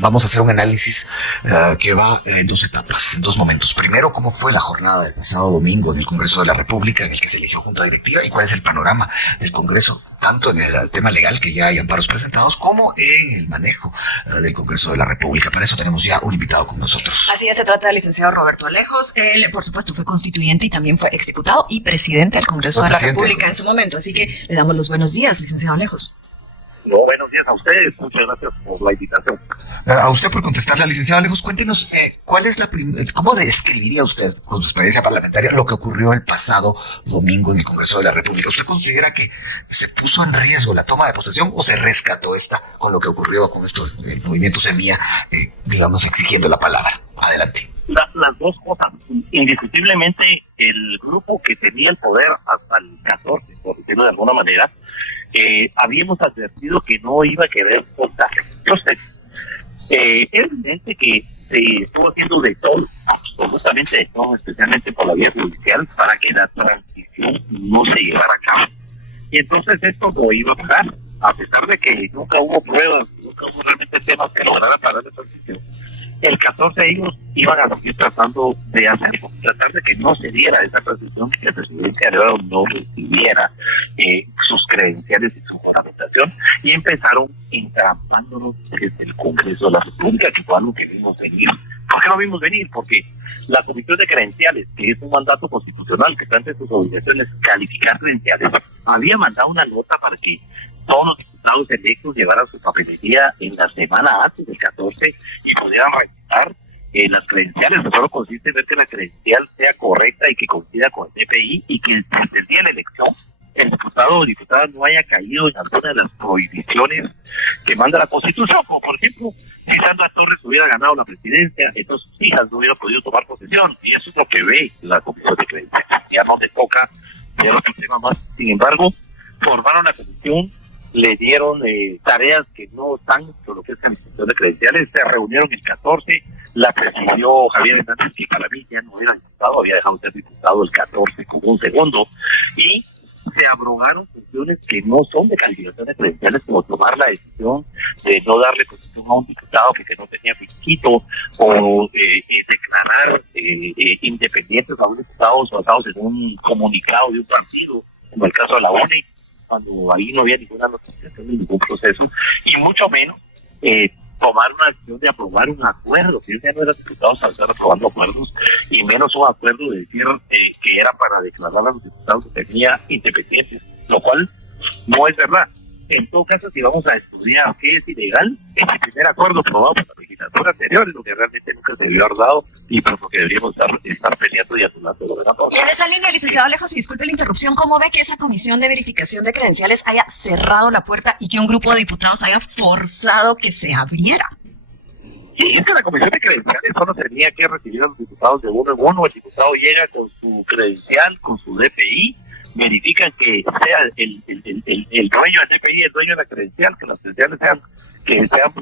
vamos a hacer un análisis que va en dos etapas, en dos momentos. Primero, cómo fue la jornada del pasado domingo en el Congreso de la República, en el que se eligió junta directiva, y cuál es el panorama del Congreso, tanto en el tema legal, que ya hay amparos presentados, como en el manejo del Congreso de la República. Para eso tenemos ya un invitado con nosotros. Así es, se trata del licenciado Roberto Alejos. Él, por supuesto, fue constituyente y también fue exdiputado y presidente del Congreso de la República en su momento. Así que le damos los buenos días, licenciado Alejos. No, buenos días a ustedes, muchas gracias por la invitación. A usted por contestarle, licenciado Alejos, cuéntenos, ¿cuál es cómo describiría usted, con su experiencia parlamentaria, lo que ocurrió el pasado domingo en el Congreso de la República? ¿Usted considera que se puso en riesgo la toma de posesión o se rescató esta con lo que ocurrió con esto, el movimiento Semilla, digamos, exigiendo la palabra? Adelante. Las dos cosas. Indiscutiblemente, el grupo que tenía el poder hasta el 14, por decirlo de alguna manera, habíamos advertido que no iba a querer contagio. Entonces, es evidente que se estuvo haciendo de todo, absolutamente de todo, especialmente por la vía judicial, para que la transición no se llevara a cabo. Y entonces esto no iba a pasar, a pesar de que nunca hubo pruebas, nunca hubo realmente temas que lograran parar la transición. El 14 ellos iban a seguir tratando de hacerlo, tratar de que no se diera esa transición, que el presidente Arevalo no recibiera sus credenciales y su juramentación, y empezaron entrampándonos desde el Congreso de la República, que fue algo que vimos venir. ¿Por qué lo vimos venir? Porque la Comisión de Credenciales, que es un mandato constitucional que está entre sus obligaciones calificar credenciales, había mandado una nota para que todos los diputados electos llevaran su papelería en la semana antes del 14 y pudieran revisar las credenciales. Solo consiste en ver que la credencial sea correcta y que coincida con el DPI, y que desde el día de la elección el diputado o diputada no haya caído en alguna de las prohibiciones que manda la Constitución, como por ejemplo, si Sandra Torres hubiera ganado la presidencia, entonces sus hijas no hubieran podido tomar posesión, y eso es lo que ve la Comisión de Credenciales. Ya no se toca, ya no se tema más. Sin embargo, formaron la comisión, le dieron tareas que no están con lo que es la Comisión de Credenciales. Se reunieron el 14, la presidió Javier Hernández, que para mí ya no era diputado, había dejado de ser diputado el 14 como un segundo, y se abrogaron funciones que no son de calificación de credenciales, como tomar la decisión de no darle posesión a un diputado que no tenía finiquito, o declarar independientes a un diputado basados en un comunicado de un partido, como el caso de la UNE, cuando ahí no había ninguna notificación de ningún proceso, y mucho menos tomar una acción de aprobar un acuerdo, que ya no eran diputados al estar aprobando acuerdos, y menos un acuerdo de decir que era para declarar a los diputados que tenía independientes, lo cual no es verdad. En todo caso, si vamos a estudiar qué es ilegal, el primer acuerdo aprobado por la legislatura anterior es lo que realmente nunca se debió haber dado, y por lo que deberíamos estar peleando y asumiendo lo demás. En esa línea, licenciado Alejos, y disculpe la interrupción, ¿cómo ve que esa comisión de verificación de credenciales haya cerrado la puerta y que un grupo de diputados haya forzado que se abriera? Y es que la comisión de credenciales solo tenía que recibir a los diputados de uno en uno. El diputado llega con su credencial, con su DPI, verifican que sea el dueño del DPI, el dueño de la credencial, que las credenciales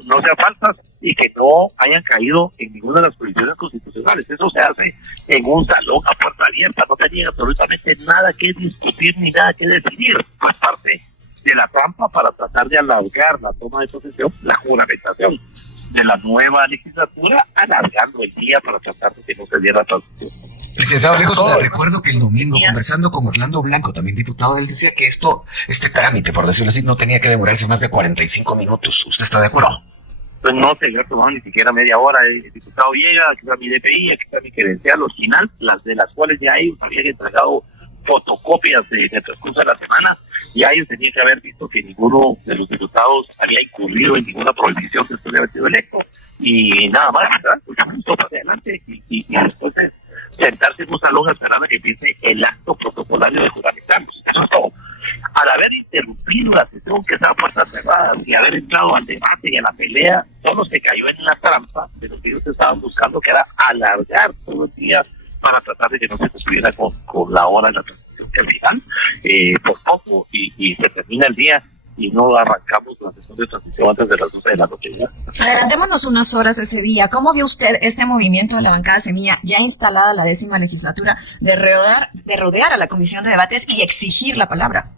no sean falsas y que no hayan caído en ninguna de las prohibiciones constitucionales. Eso se hace en un salón a puerta abierta, no tenían absolutamente nada que discutir ni nada que decidir. Pues parte de la trampa para tratar de alargar la toma de posesión, la juramentación de la nueva legislatura, alargando el día para tratar de que no se diera transición. Licenciado Alejos, recuerdo que el domingo, conversando con Orlando Blanco, también diputado, él decía que este trámite, por decirlo así, no tenía que demorarse más de 45 minutos. ¿Usted está de acuerdo? Pues no se había tomado ni siquiera media hora. El diputado llega, aquí está mi DPI, aquí está mi credencial original, las de las cuales ya ellos habían entregado fotocopias de transcurso de la semana, y ellos tenían que haber visto que ninguno de los diputados había incurrido en ninguna prohibición que estuviera sido electo, y nada más, ¿verdad? Pues justo para adelante, y después de sentarse en un salón a esperar a que empiece el acto protocolario de juramentarnos. Eso es todo. Al haber interrumpido la sesión, que estaba puertas cerradas, y haber entrado al debate y a la pelea, solo se cayó en la trampa de lo que ellos estaban buscando, que era alargar todo el día para tratar de que no se cumpliera con la hora de la transición, que al final, por poco, y se termina el día, y no arrancamos la sesión de transición antes de las 12 de la noche. Adelantémonos unas horas ese día. ¿Cómo vio usted este movimiento de la bancada Semilla, ya instalada la 10ª legislatura, de rodear a la comisión de debates y exigir la palabra?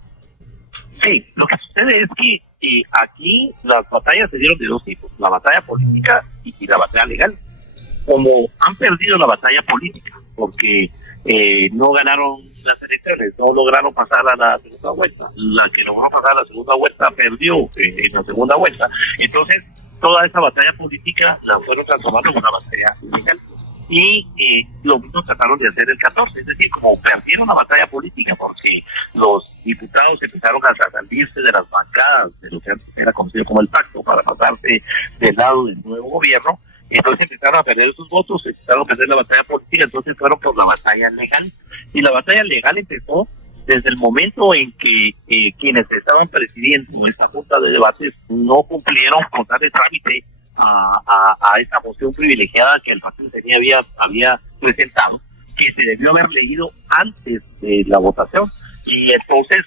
Sí, lo que sucede es que Y aquí las batallas se dieron de dos tipos, la batalla política y la batalla legal. Como han perdido la batalla política, porque no ganaron las elecciones, no lograron pasar a la segunda vuelta, la que logró pasar a la segunda vuelta perdió en la segunda vuelta, entonces toda esa batalla política la fueron transformando en una batalla legal. Y lo mismo trataron de hacer el 14, es decir, como perdieron la batalla política porque los diputados empezaron a salirse de las bancadas de lo que antes era conocido como el pacto para pasarse del lado del nuevo gobierno, entonces empezaron a perder sus votos, empezaron a perder la batalla política, entonces fueron por la batalla legal. Y la batalla legal empezó desde el momento en que quienes estaban presidiendo esta junta de debates no cumplieron con darle trámite a esa moción privilegiada que el partido había presentado, que se debió haber leído antes de la votación. Y entonces,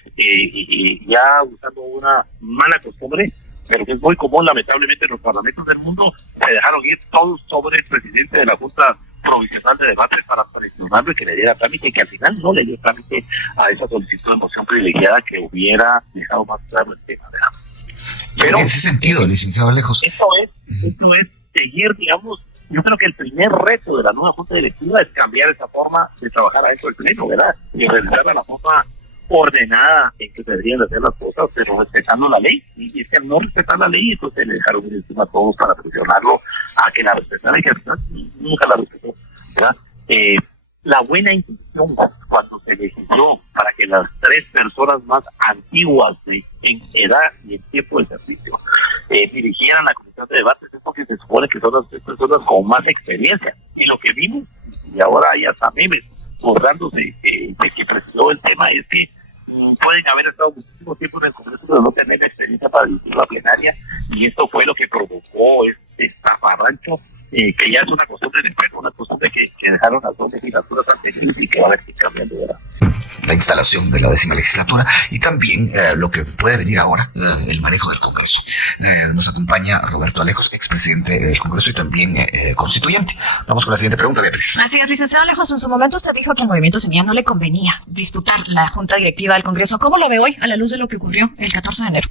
ya usando una mala costumbre, pero que es muy común lamentablemente en los parlamentos del mundo, se dejaron ir todos sobre el presidente de la Junta Provisional de Debates para presionarlo y que le diera trámite, y que al final no le dio trámite a esa solicitud de moción privilegiada que hubiera dejado más claro el tema. Pero en ese sentido, licenciado Alejos, esto es seguir, digamos, yo creo que el primer reto de la nueva Junta Directiva es cambiar esa forma de trabajar adentro del pleno, ¿verdad? Y realizarla de la forma ordenada en que deberían hacer las cosas, pero respetando la ley. Y es que al no respetar la ley, entonces le dejaron ir encima a todos para presionarlo a que la respetara, y que nunca la respetó, ¿verdad? La buena intención cuando se legisló para que las 3 personas más antiguas en edad y en tiempo de servicio dirigieran la comisión de debates es porque se supone que son las 3 personas con más experiencia. Y lo que vimos, y ahora hay hasta memes borrándose de que presidió el tema, es que pueden haber estado muchísimo tiempo en el Congreso pero no tener la experiencia para dirigir la plenaria, y esto fue lo que provocó este zafarrancho, que ya es una costumbre de juego, una costumbre que dejaron las 2 legislaturas anteriores y que va a haber que ir cambiando, ¿verdad? La instalación de la 10ª legislatura y también lo que puede venir ahora, el manejo del Congreso. Nos acompaña Roberto Alejos, expresidente del Congreso y también constituyente. Vamos con la siguiente pregunta, Beatriz. Así es, licenciado Alejos, en su momento usted dijo que al Movimiento Semilla no le convenía disputar la Junta Directiva del Congreso. ¿Cómo lo ve hoy a la luz de lo que ocurrió el 14 de enero?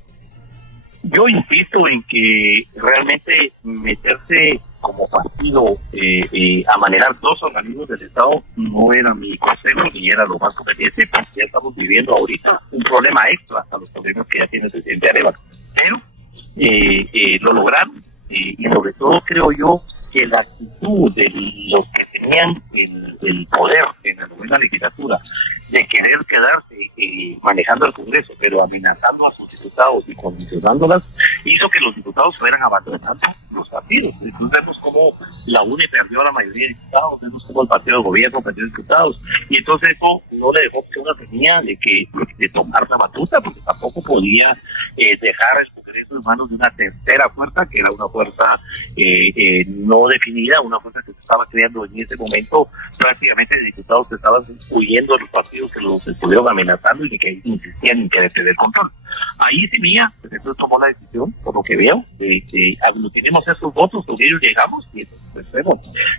Yo insisto en que realmente meterse como partido a manejar 2 organismos del Estado no era mi consejo ni era lo más conveniente, porque ya estamos viviendo ahorita un problema extra a los problemas que ya tiene el presidente Arevalo. Pero lo lograron, y sobre todo creo yo que la actitud de los que tenían el poder en la 9ª legislatura de querer quedarse manejando el Congreso, pero amenazando a sus diputados y condicionándolas, hizo que los diputados fueran abandonando los partidos. Entonces vemos cómo la UNE perdió la mayoría de diputados, vemos cómo el partido de gobierno perdió diputados, y entonces eso no le dejó opción a tenía de tomar la batuta, porque tampoco podía dejar el Congreso en manos de una tercera fuerza, que era una fuerza no definida, una fuerza que se estaba creando en ese momento, prácticamente de diputados que estaban huyendo de los partidos que los estuvieron amenazando y que insistían en querer tener control. Ahí Semilla, pues entonces tomó la decisión, por lo que veo, aglutinemos esos votos, porque ellos llegamos y eso pues,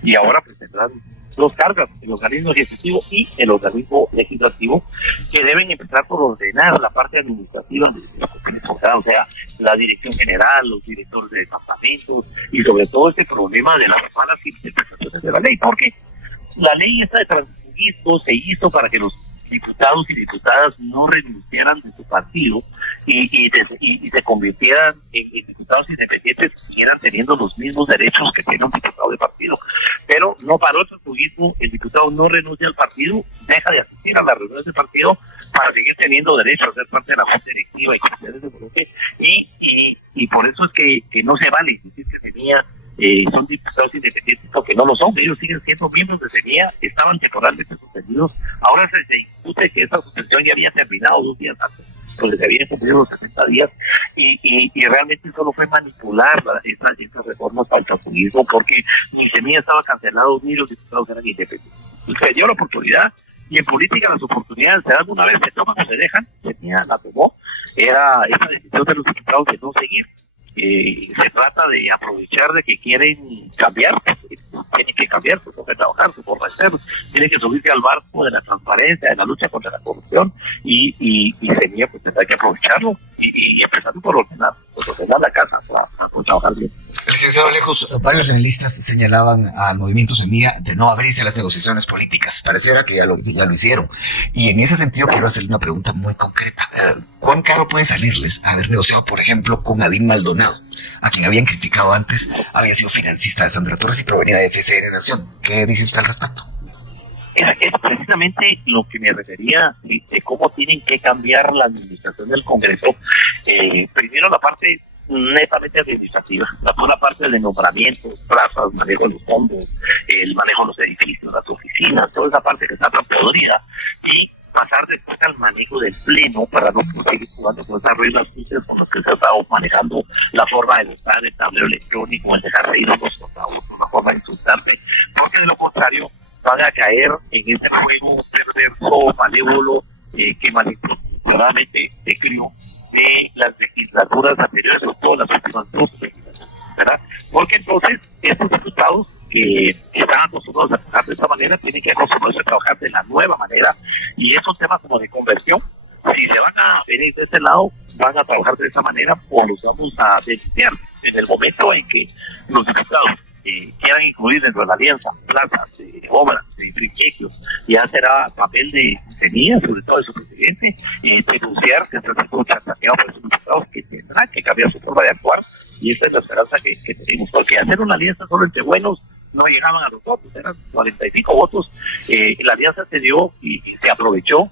y ahora pues tendrán 2 cargas, el organismo ejecutivo y el organismo legislativo, que deben empezar por ordenar la parte administrativa de los cuestiones, o sea, la dirección general, los directores de departamentos, y sobre todo este problema de las malas interpretaciones de la ley, porque la ley esta de transfugismo se hizo para que los diputados y diputadas no renunciaran de su partido y se convirtieran en diputados independientes y siguieran teniendo los mismos derechos que tiene un diputado de partido. Pero no paró el transfugismo, el diputado no renuncia al partido, deja de asistir a las reuniones del partido para seguir teniendo derecho a ser parte de la junta directiva y por eso es que no se vale decir que tenía son diputados independientes porque no lo son, ellos siguen siendo miembros de Semilla, estaban temporalmente suspendidos, ahora se discute que esa suspensión ya había terminado 2 días antes, pues se habían cumplido los 60 días y realmente solo fue manipular estas reformas para el transfugismo, porque ni Semilla estaba cancelado ni los diputados eran independientes. Se dio la oportunidad, y en política las oportunidades se dan una vez, se toman o se dejan. Semilla la tomó, era esa decisión de los diputados de no seguir. Se trata de aprovechar de que quieren cambiar tiene que cambiar su forma de trabajar, su forma de ser, tiene que subirse al barco de la transparencia, de la lucha contra la corrupción y Semilla pues tendrá que aprovecharlo y empezando por ordenar la casa para trabajar bien. Licenciado Lejos, varios analistas señalaban al movimiento Semilla de no abrirse a las negociaciones políticas. Pareciera que ya lo hicieron. Y en ese sentido quiero hacerle una pregunta muy concreta. ¿Cuán caro puede salirles haber negociado, por ejemplo, con Adín Maldonado, a quien habían criticado antes, había sido financista de Sandra Torres y provenía de FCN Nación? ¿Qué dice usted al respecto? Es precisamente lo que me refería de cómo tienen que cambiar la administración del Congreso. Primero la parte netamente administrativa, toda la parte de nombramientos, plazas, manejo de los fondos, el manejo de los edificios, las oficinas, toda esa parte que está tan podrida, y pasar después al manejo del pleno para no seguir jugando con esas reglas sucias con las que se ha estado manejando la forma de votar, el tablero electrónico, el dejar reír a los votados, una forma de insultarse, porque de lo contrario van a caer en ese juego perverso, malévolo, que malintencionadamente describió de las legislaturas anteriores, sobre todo las últimas dos, ¿verdad? Porque entonces estos diputados que están acostumbrados a trabajar de esta manera tienen que acostumbrarse a trabajar de la nueva manera, y esos temas como de conversión, si se van a venir de este lado, van a trabajar de esa manera o los vamos a desviar en el momento en que los diputados quieran incluir dentro de la alianza plazas, obras, privilegios. Ya será papel de Semilla, sobre todo de su presidente, denunciar que se está chantajeado por esos diputados, que tendrán que cambiar su forma de actuar, y esta es la esperanza que tenemos, porque hacer una alianza solo entre buenos no llegaban a los votos, eran 45 votos, la alianza se dio y se aprovechó.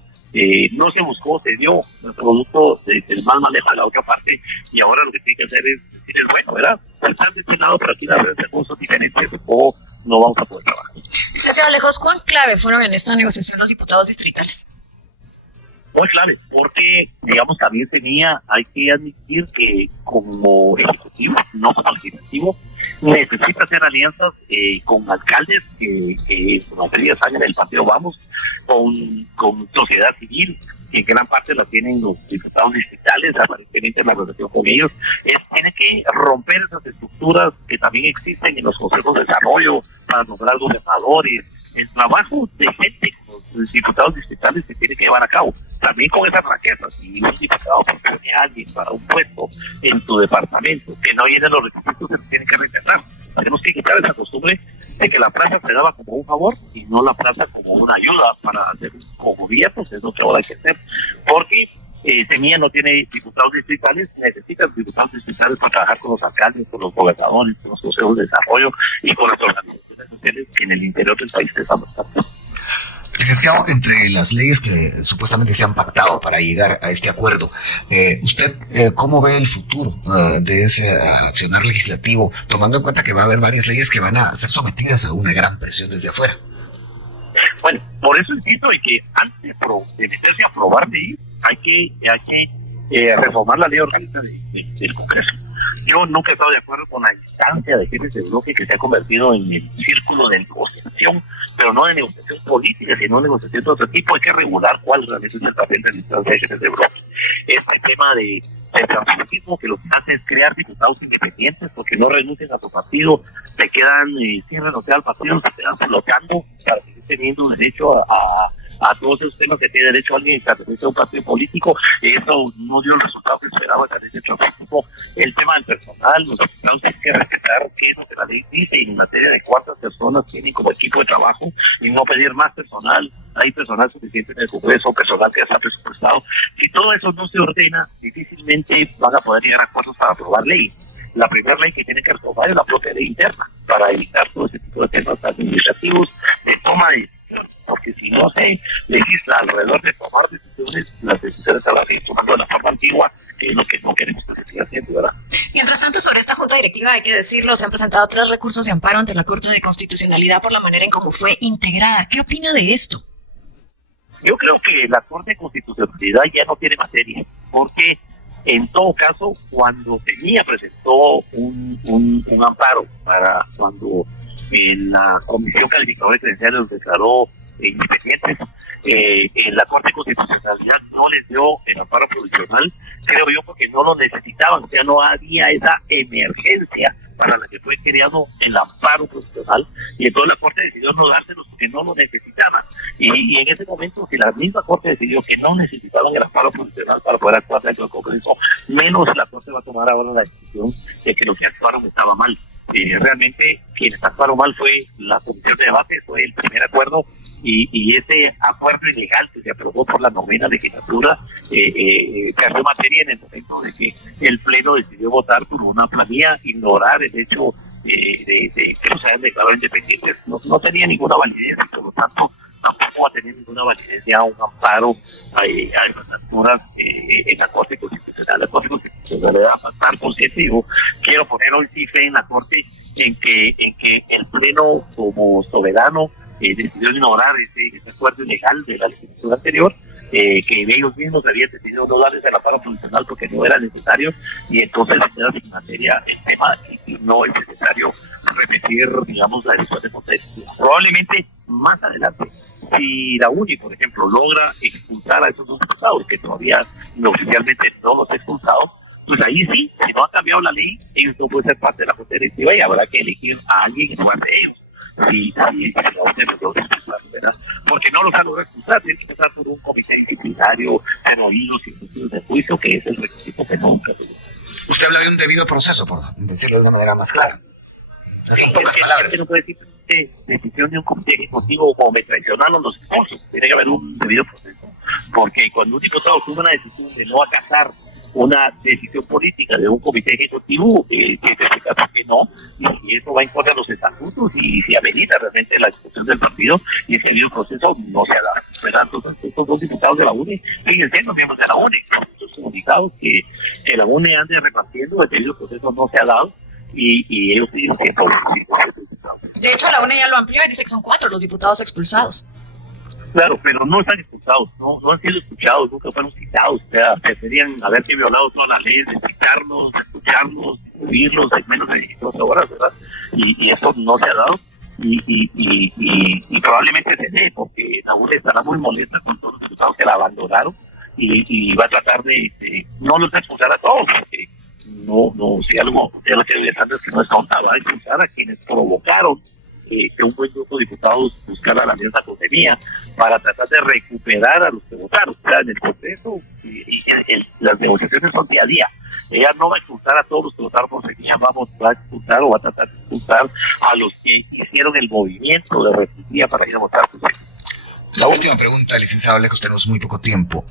No se buscó, se dio el producto del mal manejo de la otra parte, y ahora lo que tiene que hacer es decir, bueno, ¿verdad? Están destinados para que hacer recursos diferentes o no vamos a poder trabajar. Licenciado Lejos, ¿cuán clave fueron en esta negociación los diputados distritales? Muy clave, porque, digamos, también hay que admitir que como ejecutivo, no como legislativo, necesita hacer alianzas con alcaldes que en materia están en el partido Vamos, con sociedad civil, que en gran parte la tienen los diputados distritales, aparentemente la relación con ellos. Tiene que romper esas estructuras que también existen en los consejos de desarrollo para nombrar gobernadores, el trabajo de gente con los diputados distritales se tiene que llevar a cabo. También con esas fraquezas, si un diputado propone a alguien para un puesto en tu departamento que no llene los requisitos, se tiene que rechazar. Tenemos que quitar esa costumbre de que la plaza se daba como un favor y no la plaza como una ayuda para hacer como gobierno, es lo que ahora hay que hacer, porque Semilla no tiene diputados distritales, necesita diputados distritales para trabajar con los alcaldes, con los gobernadores, con los consejos de desarrollo y con las organizaciones sociales que en el interior del país están bastante. Licenciado, entre las leyes que supuestamente se han pactado para llegar a este acuerdo, ¿usted cómo ve el futuro de ese accionar legislativo, tomando en cuenta que va a haber varias leyes que van a ser sometidas a una gran presión desde afuera? Bueno, por eso insisto en que antes de meterse a aprobar leyes, hay que reformar la ley orgánica del Congreso. Yo nunca he estado de acuerdo con la instancia de jefes de bloque que se ha convertido en el círculo de negociación, pero no de negociación política, sino de negociación de otro tipo. Hay que regular cuál realmente es el papel de la instancia de jefes de bloque. Este tema de transfugismo que lo que hace es crear diputados independientes porque no renuncian a su partido, se quedan sin renunciar al partido, se quedan flotando para seguir teniendo derecho a todos esos temas que tiene derecho alguien que pertenece a un partido político. Eso no dio el resultado que esperaba en ese político. El tema del personal, los diputados tienen que respetar qué es lo que la ley dice en materia de cuántas personas tienen como equipo de trabajo y no pedir más personal. Hay personal suficiente en el Congreso, personal que ya está presupuestado. Si todo eso no se ordena, difícilmente van a poder llegar a acuerdos para aprobar leyes. La primera ley que tiene que reformar es la propia ley interna para evitar todo ese tipo de temas administrativos de toma de decisiones, porque si no se legisla alrededor de tomar decisiones, las decisiones se van a ir tomando de la forma antigua, que es lo que no queremos que se siga haciendo, ¿verdad? Mientras tanto, sobre esta junta directiva, hay que decirlo, se han presentado 3 recursos de amparo ante la Corte de Constitucionalidad por la manera en cómo fue integrada. ¿Qué opina de esto? Yo creo que la Corte de Constitucionalidad ya no tiene materia, porque en todo caso, cuando Semilla presentó un amparo para cuando en la Comisión Calificadora de Credenciales los declaró independientes, La Corte de Constitucionalidad no les dio el amparo provisional, creo yo, porque no lo necesitaban, o sea, no había esa emergencia para la que fue creado el amparo provisional, y entonces la Corte decidió no dárselos porque no lo necesitaban. Y en ese momento, si la misma Corte decidió que no necesitaban el amparo provisional para poder actuar dentro del Congreso, menos la Corte va a tomar ahora la decisión de que lo que actuaron estaba mal. Realmente quienes actuaron mal fue la Comisión de Debate, fue el primer acuerdo, y ese acuerdo ilegal que se aprobó por la novena legislatura perdió materia en el momento de que el Pleno decidió votar por una planilla, ignorar el hecho de que no se hayan declarado independientes. No tenía ninguna validez, y por lo tanto tampoco va a tener ninguna validez ya un amparo a esas alturas en la Corte Constitucional. La Corte Constitucional le va a pasar por cierto, y yo quiero poner hoy sí fe en la Corte en que el Pleno como soberano decidió ignorar ese acuerdo ilegal de la legislatura anterior, que ellos mismos habían decidido no darles el amparo provisional porque no era necesario, y entonces se queda sin materia el tema y no es necesario repetir, digamos, la decisión de contexto. Probablemente más adelante, si la UNI, por ejemplo, logra expulsar a esos dos diputados, que todavía oficialmente no los ha expulsado, pues ahí sí, si no ha cambiado la ley, ellos no pueden ser parte de la Junta Directiva y habrá que elegir a alguien en lugar de ellos. Si la UNI los logra expulsar, ¿verdad? Porque no los ha logrado expulsar, tiene que pasar por un comité disciplinario, ser oídos y estudios de juicio, que es el requisito que nunca tuvo. Usted habla de un debido proceso, por decirlo de una manera más clara. En pocas palabras. No puede decir decisión de un comité ejecutivo como me traicionaron los esposos. Tiene que haber un debido proceso. Porque cuando un diputado toma una decisión de no acatar una decisión política de un comité ejecutivo, que es el caso que no, y eso va en contra de los estatutos y se amerita realmente la discusión del partido, y ese debido proceso no se ha dado. Entonces, estos dos diputados de la UNE siguen siendo miembros de la UNE. Los comunicados que la UNE ande repartiendo, el debido proceso no se ha dado, y ellos siguen siendo diputados. De hecho, la UNE ya lo amplió y dice que son 4 los diputados expulsados. Claro, pero no están expulsados, no han sido escuchados, nunca fueron citados, o sea, preferían haberse violado todas las leyes, de citarnos, escucharnos, oírlos en menos de 2 horas, ¿verdad? Y eso no se ha dado, y probablemente se dé, porque la UNE estará muy molesta con todos los diputados que la abandonaron, y va a tratar de no los expulsar a todos, porque no, si algo de lo que debe es que no es tonta, va a expulsar a quienes provocaron que un buen grupo de diputados buscara la alianza con Semilla para tratar de recuperar a los que votaron. O sea, en el proceso las negociaciones son día a día. Ella no va a expulsar a todos los que votaron por Semilla, va a expulsar o va a tratar de expulsar a los que hicieron el movimiento de rebeldía para ir a votar por Semilla. La última pregunta, licenciado Alejos, tenemos muy poco tiempo.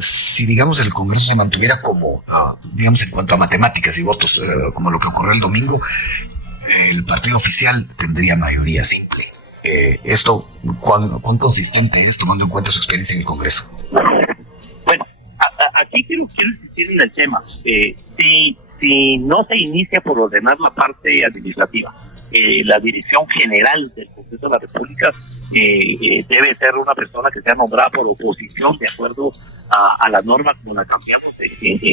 Si, digamos, el Congreso se mantuviera como, digamos, en cuanto a matemáticas y votos, como lo que ocurrió el domingo, el partido oficial tendría mayoría simple. ¿Cuán consistente es, tomando en cuenta su experiencia en el Congreso? Bueno, aquí quiero insistir en el tema. Si no se inicia por ordenar la parte administrativa, la dirección general del Congreso de la República debe ser una persona que sea nombrada por oposición de acuerdo a la norma como la cambiamos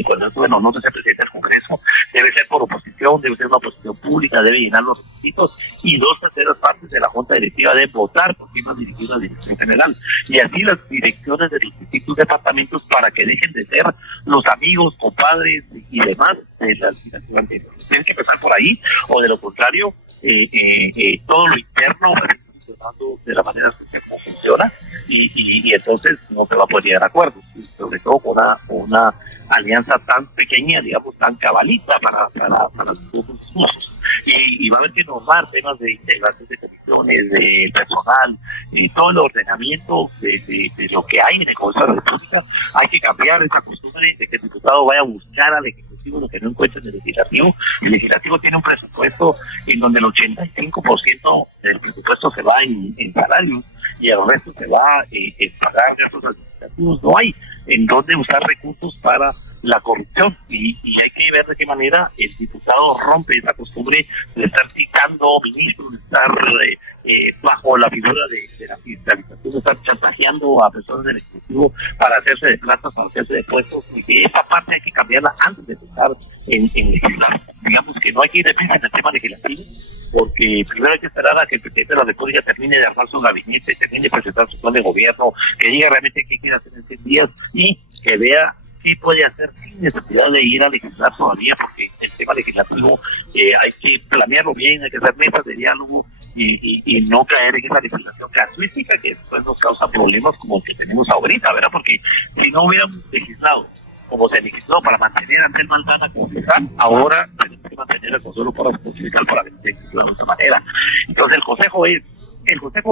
cuando no se sea presidente del Congreso. Debe ser por oposición, debe ser una oposición pública, debe llenar los requisitos, y 2/3 partes de la Junta Directiva deben votar por quien va a dirigir la dirección general, y así las direcciones de los distintos departamentos, para que dejen de ser los amigos, compadres y demás de la legislatura anterior. Tienen que empezar por ahí, o de lo contrario todo lo interno va funcionando de la manera que funciona, y entonces no se va a poder llegar a acuerdos, sobre todo con una alianza tan pequeña, digamos, tan cabalista para todos los usos. Y va a haber que normar temas de integración de comisiones, de personal, todo el ordenamiento de lo que hay en el Congreso de la República. Hay que cambiar esa costumbre de que el diputado vaya a buscar al Ejecutivo lo que no encuentra en el Legislativo. El Legislativo tiene un presupuesto en donde el 85% del presupuesto se va en salarios, y el resto se va en pagar gastos administrativos. No hay en dónde usar recursos para la corrupción, y hay que ver de qué manera el diputado rompe esa costumbre de estar citando ministros, de estar bajo la figura de la fiscalización, de estar chantajeando a personas del Ejecutivo para hacerse de plazas, para hacerse de puestos, y que esa parte hay que cambiarla antes de empezar en legislar. digamos que no hay que ir de prisa en el tema legislativo, porque primero hay que esperar a que el presidente de la República termine de armar su gabinete, termine de presentar su plan de gobierno, que diga realmente qué quiere hacer en 100 días y que vea qué puede hacer sin necesidad de ir a legislar todavía, porque el tema legislativo hay que planearlo bien, hay que hacer mesas de diálogo y no caer en esa legislación casuística que después nos causa problemas como el que tenemos ahorita, ¿verdad? Porque si no hubiéramos legislado como se legisló para mantener a Antel Maldana como está, ahora tenemos que mantener el Consejo para Fiscal para que esté de esta manera. Entonces el consejo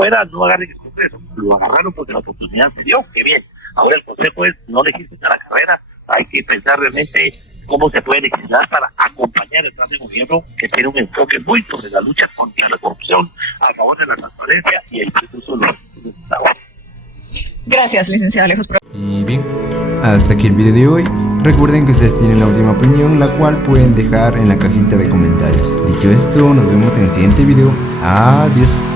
era no agarren el Congreso, lo agarraron porque la oportunidad se dio, qué bien. Ahora el consejo es no legislar la carrera, hay que pensar realmente cómo se puede legislar para acompañar el plan de gobierno que tiene un enfoque muy sobre la lucha contra la corrupción, a favor de la transparencia y el uso de los recursos del Estado. Gracias, licenciado Alejos. Y bien, hasta aquí el video de hoy. Recuerden que ustedes tienen la última opinión, la cual pueden dejar en la cajita de comentarios. Dicho esto, nos vemos en el siguiente video. Adiós.